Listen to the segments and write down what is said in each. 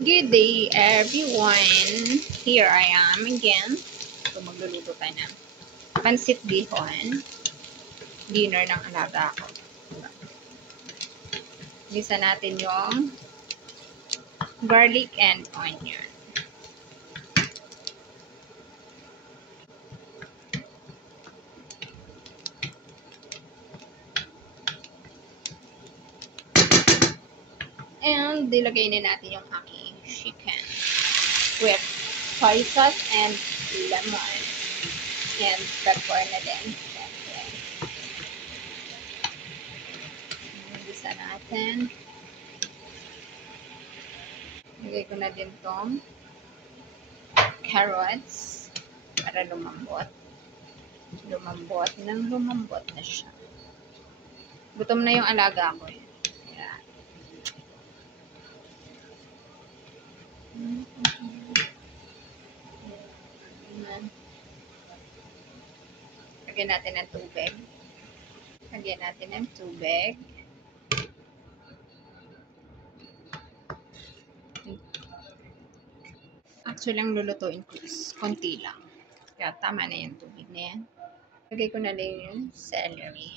Good day, everyone. Here I am again. So, magluluto tayo ng pansit bihon. Dinner ng alaga ko. Gisa natin yung garlic and onion. And dilagay na natin yung aking chicken with soy sauce and lemon. And pepper na din. Gisa natin. Lagay ko na din tong carrots para lumambot. Lumambot na siya. Gutom na yung alaga ko. Ayan. Lagyan natin ng tubig. Lagyan natin ng tubig. Actually, ang lulutuin ko is konti lang. Kaya tama na yung tubig na yan. Lagay ko na lang yung celery.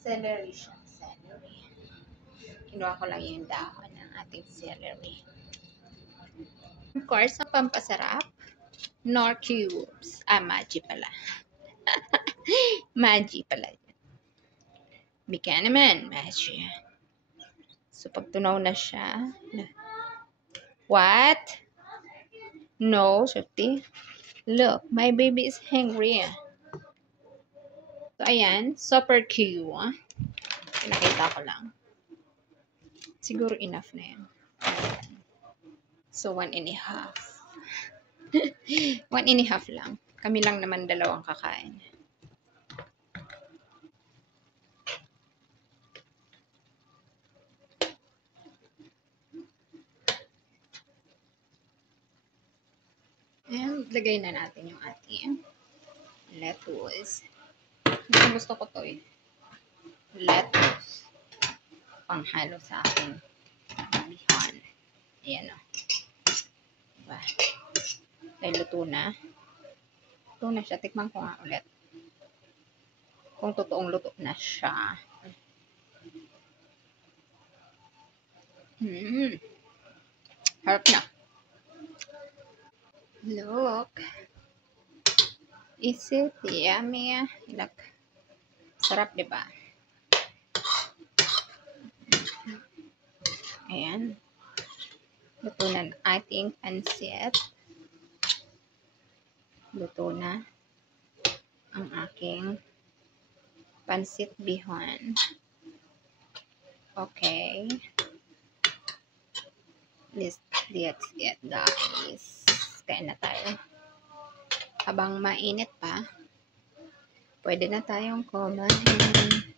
Celery siya. Celery. Kinuha ko lang yung dahon ng ating celery. Of course, ang pampasarap, nor cubes. Maggi pala. Maggi pala. Bika naman, Maggi. So, pag tunaw na siya, what? No, Shakti. Look, my baby is hungry. So, ayan, super cute. Pinakita ko lang. Siguro enough na yan. So, 1.5. 1.5 lang. Kami lang naman dalawang kakain. And, lagay na natin yung ating lettuce. Gusto ko to eh. Lettuce. Panghalo sa aking bihon. Ayan o. Diba? Dahil luto na. Luto na siya. Tikman ko nga ulit. Kung totoong luto na siya. Harap na. Look. Is it yummy? Look. Sarap, diba? Ayan. Luto na ang ating pansit. Luto na ang aking pansit bihon. Okay. Let's get guys. Kain na tayo. Habang mainit pa, pwede na tayong kumain.